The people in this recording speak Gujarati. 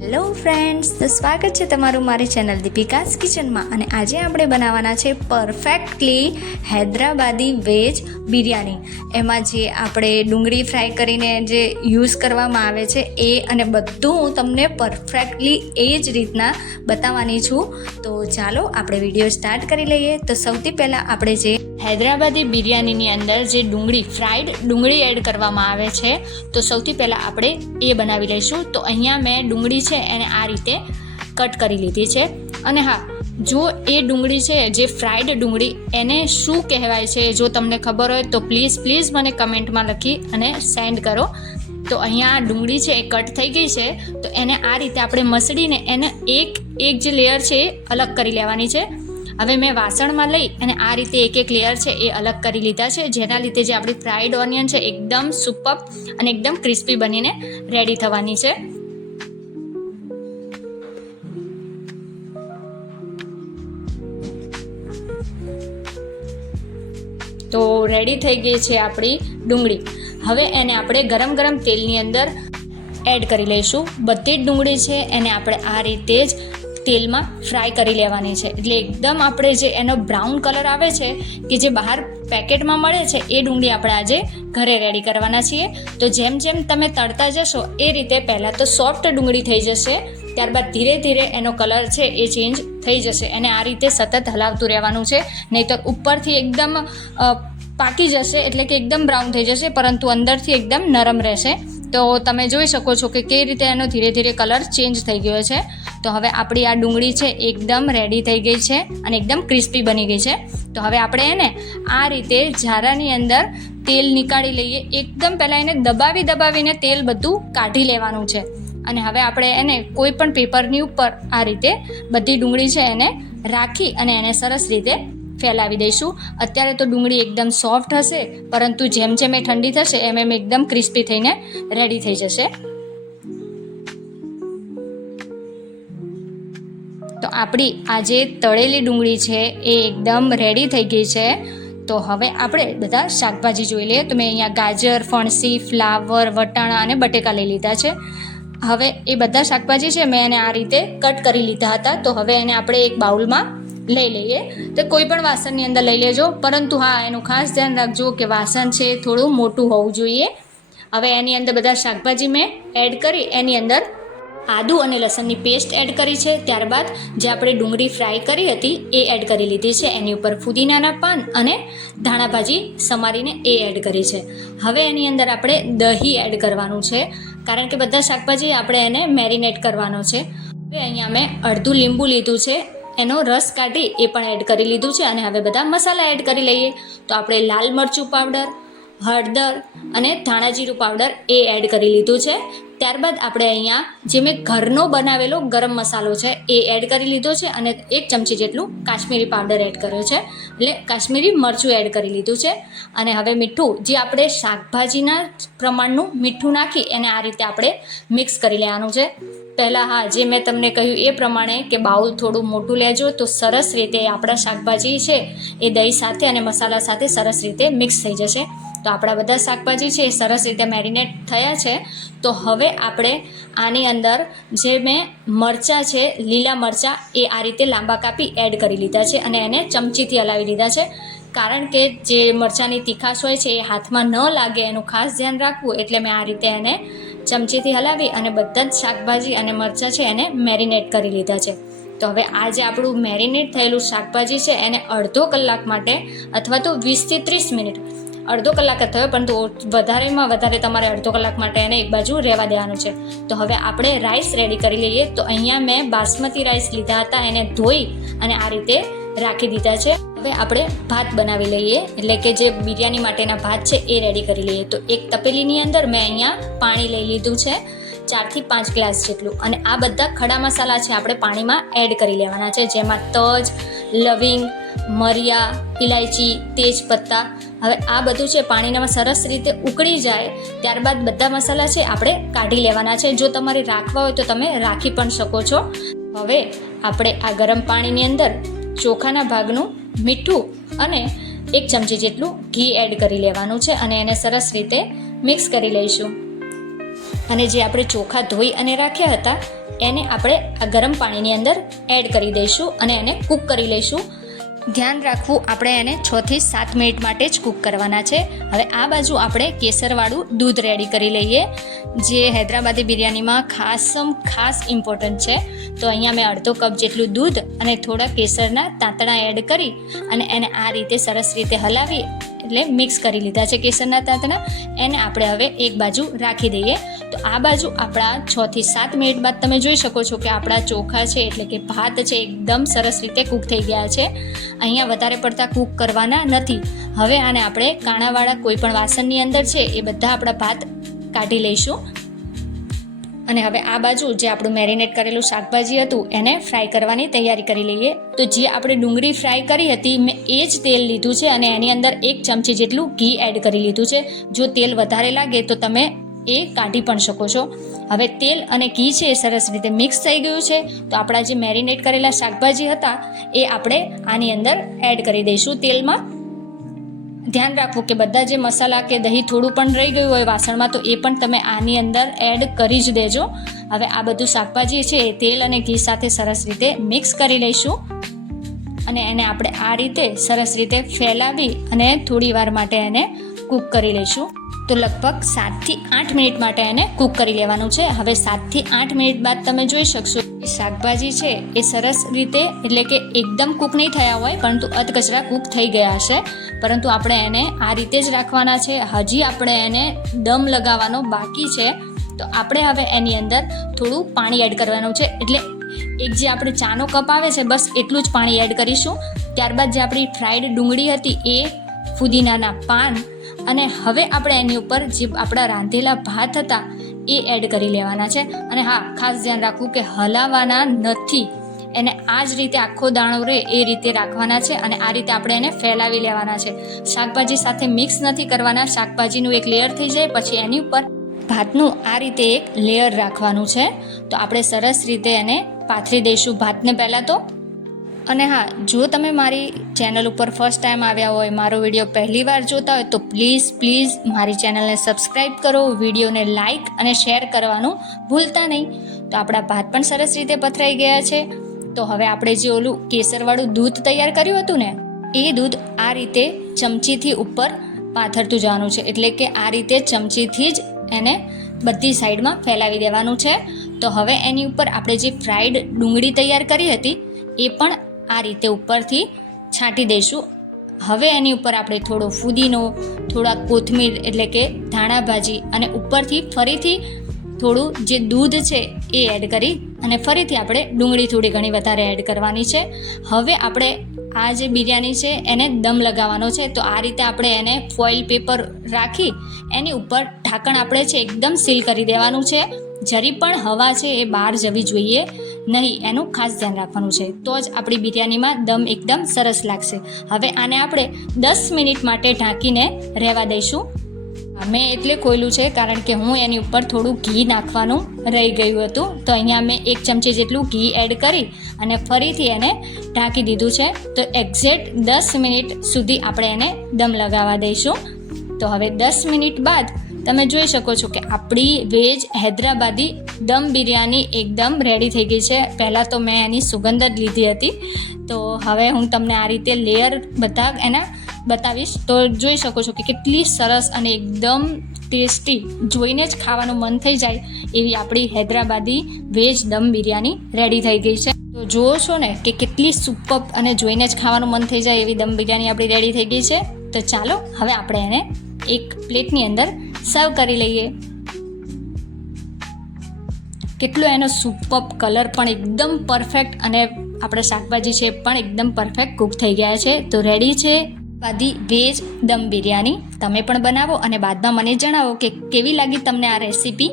હેલો ફ્રેન્ડ્સ તો સ્વાગત છે તમારું મારી ચેનલ દીપિકાસ કિચનમાં અને આજે આપણે બનાવવાના છે પરફેક્ટલી હૈદરાબાદી વેજ બિરયાની. એમાં જે આપણે ડુંગળી ફ્રાય કરીને જે યુઝ કરવામાં આવે છે, એ અને બધું હું તમને પરફેક્ટલી એ જ રીતના બતાવવાની છું. તો ચાલો આપણે વીડિયો સ્ટાર્ટ કરી લઈએ. તો સૌથી પહેલાં આપણે જે હૈદરાબાદી બિરયાનીની અંદર જે ડુંગળી ફ્રાઈડ ડુંગળી એડ કરવામાં આવે છે, તો સૌથી પહેલાં આપણે એ બનાવી લઈશું. તો અહીંયા મેં ડુંગળી છે, એને આ રીતે કટ કરી લીધી છે. અને હા, જો એ ડુંગળી છે, જે ફ્રાઈડ ડુંગળી, એને શું કહેવાય છે, જો તમને ખબર હોય તો પ્લીઝ પ્લીઝ મને કમેન્ટમાં લખી અને સેન્ડ કરો. તો અહીંયા ડુંગળી છે, એ કટ થઈ ગઈ છે, તો એને આ રીતે આપણે મસળીને એને એક એક જે લેયર છે, એ અલગ કરી લેવાની છે. હવે મેં વાસણમાં લઈ અને આ રીતે એક એક લેયર છે, એ અલગ કરી લીધા છે, જેના લીધે જે આપણી ફ્રાઈડ ઓનિયન છે, એકદમ સુપર અને એકદમ ક્રિસ્પી બનીને રેડી થવાની છે. તો રેડી થઈ ગઈ છે આપણી ડુંગળી. હવે એને આપણે ગરમ ગરમ તેલની અંદર એડ કરી લઈશું. બધી જ ડુંગળી છે, એને આપણે આ રીતે જ તેલમાં ફ્રાય કરી લેવાની છે. એટલે એકદમ આપણે જે એનો બ્રાઉન કલર આવે છે, કે જે બહાર પેકેટમાં મળે છે, એ ડુંગળી આપણે આજે ઘરે રેડી કરવાના છીએ. તો જેમ જેમ તમે તળતા જશો, એ રીતે પહેલાં તો સોફ્ટ ડુંગળી થઈ જશે. ત્યારબાદ ધીરે ધીરે એનો કલર છે એ ચેન્જ થઈ જશે એને આ રીતે સતત હલાવતું રહેવાનું છે. નહીંતર ઉપરથી એકદમ પાકી જશે એટલે કે એકદમ બ્રાઉન થઈ જશે, પરંતુ અંદરથી એકદમ નરમ રહેશે. તો તમે જોઈ શકો છો કે કઈ રીતે એનો ધીરે ધીરે કલર ચેન્જ થઈ ગયો છે. તો હવે આપણી આ ડુંગળી છે એકદમ રેડી થઈ ગઈ છે અને એકદમ ક્રિસ્પી બની ગઈ છે. તો હવે આપણે એને આ રીતે ઝારાની અંદર તેલ નીકાળી લઈએ. એકદમ પહેલાં એને દબાવી દબાવીને તેલ બધું કાઢી લેવાનું છે. અને હવે આપણે એને કોઈ પણ પેપરની ઉપર આ રીતે બધી ડુંગળી છે એને રાખી અને એને સરસ રીતે ફેલાવી દઈશું. અત્યારે તો ડુંગળી એકદમ સોફ્ટ હશે, પરંતુ જેમ જેમ એ ઠંડી થશે, એમ એમ એકદમ ક્રિસ્પી થઈને રેડી થઈ જશે. તો આપણી આ જે તળેલી ડુંગળી છે એ એકદમ રેડી થઈ ગઈ છે. તો હવે આપણે બધા શાકભાજી જોઈ લઈએ. તો મેં અહીંયા ગાજર, ફણસી, ફ્લાવર, વટાણા અને બટેકા લઈ લીધા છે. હવે એ બધા શાકભાજી છે મેં એને આ રીતે કટ કરી લીધા હતા. તો હવે એને આપણે એક બાઉલમાં લઈ લઈએ. તો કોઈ પણ વાસણની અંદર લઈ લેજો. પરંતુ હા, એનું ખાસ ધ્યાન રાખજો કે વાસણ છે થોડું મોટું હોવું જોઈએ. હવે એની અંદર બધા શાકભાજી મેં એડ કરી, એની અંદર આદુ અને લસણની પેસ્ટ એડ કરી છે. ત્યારબાદ જે આપણે ડુંગળી ફ્રાય કરી હતી એ એડ કરી લીધી છે. એની ઉપર ફુદીનાના પાન અને ધાણાભાજી સમારીને એ એડ કરી છે. હવે એની અંદર આપણે દહીં એડ કરવાનું છે. કારણ કે બધા શાકભાજી આપણે એને મેરિનેટ કરવાનો છે. હવે અહીંયા મેં અડધું લીંબુ લીધું છે. એનો રસ કાઢી એ પણ એડ કરી લીધું છે અને હવે બધા મસાલા એડ કરી લઈએ. તો આપણે લાલ મરચું પાવડર હળદર અને ધાણા જીરું પાવડર એ એડ કરી લીધું છે. ત્યારબાદ આપણે અહીંયા જે મેં ઘરનો બનાવેલો ગરમ મસાલો છે, એ એડ કરી લીધો છે અને એક ચમચી જેટલું કાશ્મીરી પાવડર એડ કર્યો છે. એટલે કાશ્મીરી મરચું એડ કરી લીધું છે. અને હવે મીઠું, જે આપણે શાકભાજીના પ્રમાણનું મીઠું નાખી એને આ રીતે આપણે મિક્સ કરી લેવાનું છે. પહેલાં હા, જે મેં તમને કહ્યું એ પ્રમાણે કે બાઉલ થોડું મોટું લેજો તો સરસ રીતે આપણા શાકભાજી છે એ દહીં સાથે અને મસાલા સાથે સરસ રીતે મિક્સ થઈ જશે. તો આપણા બધા શાકભાજી છે એ સરસ રીતે મેરિનેટ થયા છે. તો હવે આપણે આની અંદર જે મેં મરચાં છે, લીલા મરચાં, એ આ રીતે લાંબા કાપી એડ કરી લીધા છે અને એને ચમચીથી હલાવી લીધા છે. કારણ કે જે મરચાંની તીખાશ હોય છે એ હાથમાં ન લાગે એનું ખાસ ધ્યાન રાખવું એટલે મેં આ રીતે એને ચમચીથી હલાવી અને બધા જ શાકભાજી અને મરચાં છે એને મેરિનેટ કરી લીધા છે. તો હવે આ જે આપણું મેરિનેટ થયેલું શાકભાજી છે એને અડધો કલાક માટે અથવા તો વીસથી ત્રીસ મિનિટ અડધો કલાક જ થયો, પરંતુ વધારેમાં વધારે તમારે અડધો કલાક માટે એને એક બાજુ રહેવા દેવાનું છે. તો હવે આપણે રાઈસ રેડી કરી લઈએ. તો અહીંયા મેં બાસમતી રાઈસ લીધા હતા, એને ધોઈ અને આ રીતે રાખી દીધા છે. હવે આપણે ભાત બનાવી લઈએ. એટલે કે જે બિરયાની માટેના ભાત છે, એ રેડી કરી લઈએ. તો એક તપેલીની અંદર મેં અહીંયા પાણી લઈ લીધું છે ચારથી પાંચ ગ્લાસ જેટલું. અને આ બધા ખડા મસાલા છે, આપણે પાણીમાં એડ કરી લેવાના છે. જેમાં તજ, લવિંગ, મરિયા ઇલાયચી તેજપત્તા હવે આ બધું છે પાણીમાં સરસ રીતે ઉકળી જાય, ત્યારબાદ બધા મસાલા છે, આપણે કાઢી લેવાના છે. જો તમારે રાખવા હોય તો તમે રાખી પણ શકો છો. હવે આપણે આ ગરમ પાણીની અંદર ચોખાના ભાગનું મીઠું અને એક ચમચી જેટલું ઘી એડ કરી લેવાનું છે અને એને સરસ રીતે મિક્સ કરી લઈશું. અને જે આપણે ચોખા ધોઈ અને રાખ્યા હતા, એને આપણે આ ગરમ પાણીની અંદર એડ કરી દઈશું અને એને કૂક કરી લઈશું. ધ્યાન રાખવું આપણે એને છથી સાત મિનિટ માટે જ કૂક કરવાના છે. હવે આ બાજુ આપણે કેસરવાળું દૂધ રેડી કરી લઈએ, જે હૈદરાબાદી બિરયાનીમાં ખાસમ ખાસ ઇમ્પોર્ટન્ટ છે. તો અહીંયા મેં અડધો કપ જેટલું દૂધ અને થોડા કેસરના તાંતણા એડ કરી અને એને આ રીતે સરસ રીતે હલાવી એટલે મિક્સ કરી લીધા છે કેસરના તાંતણા. એને આપણે હવે એક બાજુ રાખી દઈએ. તો આ બાજુ આપણા છ થી સાત મિનિટ બાદ તમે જોઈ શકો છો કે આપણા ચોખા છે એટલે કે ભાત છે, એકદમ સરસ રીતે કૂક થઈ ગયા છે. અહીંયા વધારે પડતા કૂક કરવાના નથી. હવે આને આપણે કાણાવાળા કોઈ પણ વાસણની અંદર છે, એ બધા આપણા ભાત કાઢી લઈશું. અને હવે આ બાજુ જે આપણું મેરિનેટ કરેલું શાકભાજી હતું, એને ફ્રાય કરવાની તૈયારી કરી લઈએ. તો જે આપણે ડુંગળી ફ્રાય કરી હતી, મેં એ જ તેલ લીધું છે અને એની અંદર એક ચમચી જેટલું ઘી એડ કરી લીધું છે. જો તેલ વધારે લાગે તો તમે એ કાઢી પણ શકો છો. હવે તેલ અને ઘી છે એ સરસ રીતે મિક્સ થઈ ગયું છે. તો આપણા જે મેરિનેટ કરેલા શાકભાજી હતા, એ આપણે આની અંદર એડ કરી દઈશું તેલમાં. ધ્યાન રાખવું કે બધા જે મસાલા કે દહીં થોડું પણ રહી ગયું હોય વાસણમાં, તો એ પણ તમે આની અંદર એડ કરી જ દેજો. હવે આ બધું શાકભાજી છે એ તેલ અને ઘી સાથે સરસ રીતે મિક્સ કરી લઈશું. અને એને આપણે આ રીતે સરસ રીતે ફેલાવી અને થોડી વાર માટે એને કૂક કરી લઈશું. તો લગભગ સાતથી આઠ મિનિટ માટે એને કૂક કરી લેવાનું છે. હવે સાતથી આઠ મિનિટ બાદ તમે જોઈ શકશો શાકભાજી છે એ સરસ રીતે એટલે કે એકદમ કૂક નહીં થયા હોય, પરંતુ અધકચરા કૂક થઈ ગયા હશે. પરંતુ આપણે એને આ રીતે જ રાખવાના છે. હજી આપણે એને દમ લગાવવાનો બાકી છે. તો આપણે હવે એની અંદર થોડું પાણી એડ કરવાનું છે. એટલે એક જે આપણે ચાનો કપ આવે છે, બસ એટલું જ પાણી એડ કરીશું. ત્યારબાદ જે આપણી ફ્રાઈડ ડુંગળી હતી એ ફુદીનાના પાન અને હવે આપણે એની ઉપર જે આપણા રાંધેલા ભાત હતા, એ એડ કરી લેવાના છે. અને હા, ખાસ ધ્યાન રાખવું કે હલાવવાના નથી. એને આ જ રીતે આખો દાણો રહે એ રીતે રાખવાના છે અને આ રીતે આપણે એને ફેલાવી લેવાના છે. શાકભાજી સાથે મિક્સ નથી કરવાના, શાકભાજીનું એક લેયર થઈ જાય, પછી એની ઉપર ભાતનું આ રીતે એક લેયર રાખવાનું છે. તો આપણે સરસ રીતે એને પાથરી દઈશું ભાતને પહેલાં તો. અને હા, જો તમે મારી ચેનલ ઉપર ફર્સ્ટ ટાઈમ આવ્યા હોય, મારો વીડિયો પહેલી વાર જોતા હોય, તો પ્લીઝ પ્લીઝ મારી ચેનલને સબસ્ક્રાઈબ કરો વિડીયોને લાઇક અને શેર કરવાનું ભૂલતા નહીં. તો આપણા ભાત પણ સરસ રીતે પથરાઈ ગયા છે. તો હવે આપણે જે ઓલું કેસરવાળું દૂધ તૈયાર કર્યું હતું ને, એ દૂધ આ રીતે ચમચીથી ઉપર પાથરતું જવાનું છે. એટલે કે આ રીતે ચમચીથી જ એને બધી સાઈડમાં ફેલાવી દેવાનું છે. તો હવે એની ઉપર આપણે જે ફ્રાઈડ ડુંગળી તૈયાર કરી હતી, એ પણ આ રીતે ઉપરથી છાંટી દઈશું. હવે એની ઉપર આપણે થોડો ફુદીનો થોડા કોથમીર એટલે કે ધાણા ભાજી અને ઉપરથી ફરીથી થોડું જે દૂધ છે એ એડ કરી અને ફરીથી આપણે ડુંગળી થોડી ઘણી વધારે એડ કરવાની છે. હવે આપણે આ જે બિરયાની છે એને દમ લગાવવાનો છે. તો આ રીતે આપણે એને ફોઇલ પેપર રાખી એની ઉપર ઢાંકણ આપણે છે એકદમ સીલ કરી દેવાનું છે. જરી પણ હવા છે એ બહાર જવી જોઈએ. નહીં, એનું ખાસ ધ્યાન રાખવાનું છે. તો જ આપણી બિરયાનીમાં દમ એકદમ સરસ લાગશે. હવે આને આપણે દસ મિનિટ માટે ઢાંકીને રહેવા દઈશું. મેં એટલે કોયલું છે, કારણ કે હું એની ઉપર થોડું ઘી નાખવાનું રહી ગયું હતું. તો અહીંયા મેં એક ચમચી જેટલું ઘી એડ કરી અને ફરીથી એને ઢાંકી દીધું છે. તો એક્ઝેક્ટ દસ મિનિટ સુધી આપણે એને દમ લગાવવા દઈશું. તો હવે દસ મિનિટ બાદ તમે જોઈ શકો છો કે આપણી વેજ હૈદરાબાદી દમ બિરયાની એકદમ રેડી થઈ ગઈ છે. પહેલાં તો મેં એની સુગંધ જ લીધી હતી. તો હવે હું તમને આ રીતે લેયર બધા એના બતાવીશ. તો જોઈ શકો છો કે કેટલી સરસ અને એકદમ ટેસ્ટી જોઈને જ ખાવાનું મન થઈ જાય એવી આપણી હૈદરાબાદી વેજ દમ બિરયાની રેડી થઈ ગઈ છે. તો જુઓ છો ને કે કેટલી સુપર અને જોઈને જ ખાવાનું મન થઈ જાય એવી દમ બિરયાની આપણી રેડી થઈ ગઈ છે. તો ચાલો હવે આપણે એને એક પ્લેટની અંદર સર્વ કરી લઈએ. કેટલો એનો સુપર કલર પણ એકદમ પરફેક્ટ અને આપણા શાકભાજી છે પણ એકદમ પરફેક્ટ કૂક થઈ ગયા છે. તો રેડી છે? બાદી વેજ દમ બિરયાની. તમે પણ બનાવો અને બાદમાં મને જણાવો કે કેવી લાગી તમને આ રેસીપી